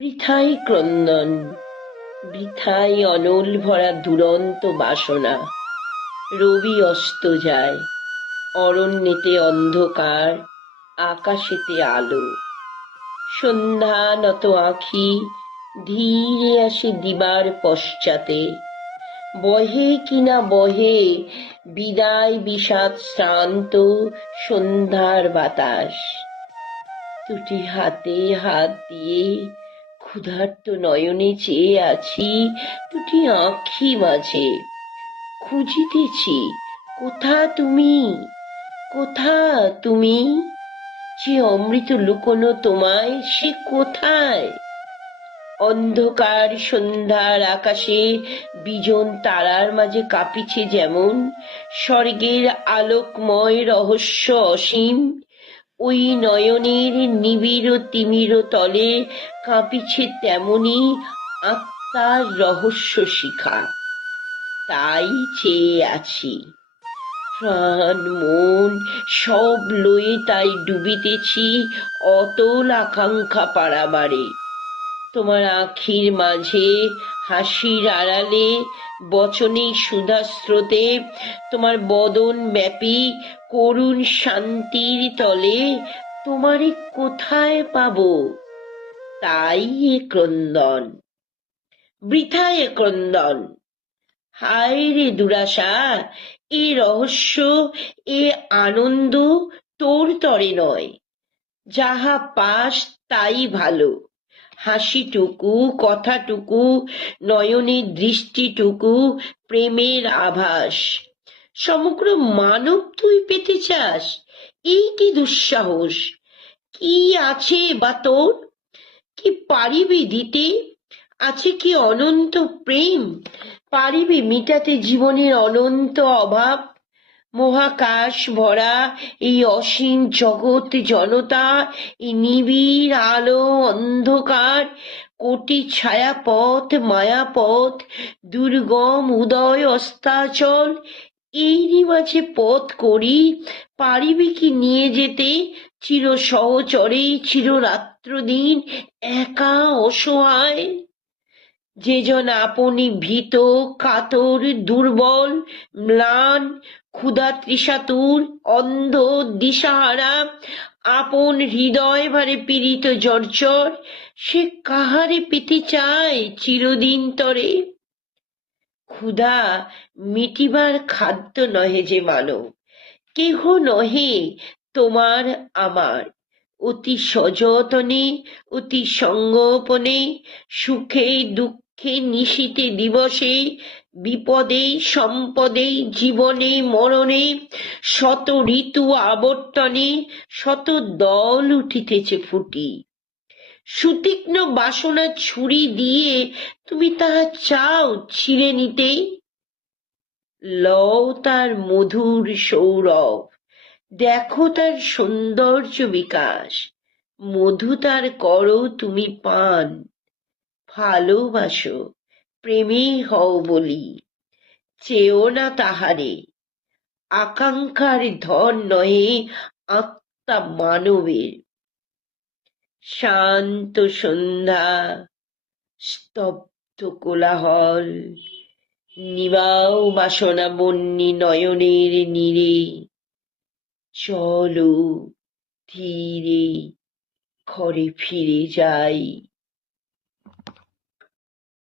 বৃথাই ক্রন্দন, বৃথাই অনল ভরা দুরন্ত বাসনা। রবি অস্ত যায়, অরণ্যেতে অন্ধকার, আকাশেতে আলো। সন্ধ্যা নত আঁখি ধীরে আসে দিবার পশ্চাতে। বহে কিনা বহে বিদায় বিষাদ শ্রান্ত সন্ধ্যার বাতাস। দুটি হাতে হাত দিয়ে ক্ষুধার্ত নয়নে চেয়ে আছি দুটি আঁখি মাঝে। খুঁজিতেছি কোথা তুমি, কোথা তুমি? যে অমৃত লুকোনো তোমায়, সে কোথায়? অন্ধকার সন্ধ্যার আকাশে বিজন তারার মাঝে কাঁপিছে যেমন স্বর্গের আলোকময় রহস্য অসীম, ওই নয়নের নিবিড় তিমির তলে কাঁপিছে তেমনি আত্মার রহস্য শিখা। তাই চেয়ে আছি, প্রাণ মন সব লয়ে তাই ডুবিতেছি অতল আকাঙ্ক্ষা পারাবারে। তোমার আখির মাঝে হাসির আড়ালে বচনে সুধা স্রোতে, তোমার বদন ব্যাপী করুণ শান্তির তলে তোমারে কোথায় পাবো? তাই এ ক্রন্দন, বৃথা এ ক্রন্দন। হায় রে দুরাশা, এ রহস্য, এ আনন্দ তোর তরে নয়। যাহা পাস তাই ভালো, হাসিটুকু, কথাটুকু, নয়নের দৃষ্টিটুকু, প্রেমের আভাস। সমগ্র মানব তুই পেতে চাস, এই কি দুঃসাহস? কি আছে বা তোর? কি পারিবি দিতে? আছে কি অনন্ত প্রেম? পারিবি মিটাতে জীবনের অনন্ত অভাব? মহাকাশ ভরা এই অসীম জগৎ জনতা, এই নিবিড় আলো অন্ধকার, কোটি ছায়াপথ মায়াপথ, দুর্গম উদয় অস্তাচল, এরই মাঝে পথ করি পারিবি কি নিয়ে যেতে চির সহচরে চিররাত্র দিন একা অসহায়? যে জন আপনি ভীত কাতর দুর্বল ম্লান ক্ষুধা তৃষাতুর অন্ধ দিশাহারা, আপন হৃদয় ভারে পীড়িত জর্জর, সে কাহারে পেতে চায় চিরদিন তরে? ক্ষুধা মিটিবার খাদ্য নহে যে মানব, কেহ নহে তোমার আমার। অতি সযতনে অতি সঙ্গোপনে, সুখে দুঃখে নিশীতে দিবসে, বিপদে সম্পদে জীবনে মরণে, শত ঋতু আবর্তনে শত দল উঠিতেছে ফুটি। সুতীক্ষ্ণ বাসনা ছুরি দিয়ে তুমি তাহা চাও ছিঁড়ে নিতে? লও তার মধুর সৌরভ, দেখো তার সৌন্দর্য বিকাশ, মধু তার করো তুমি পান। ভালোবাসো, প্রেমে হও বলি, চেও না তাহারে। আকাঙ্ক্ষার ধন নহে আত্মা মানবের। শান্ত সন্ধ্যা, স্তব্ধ কোলাহল, নিবাও বাসনা বন্যী নয়নের নীরে। চলো ধীরে ঘরে ফিরে যাই।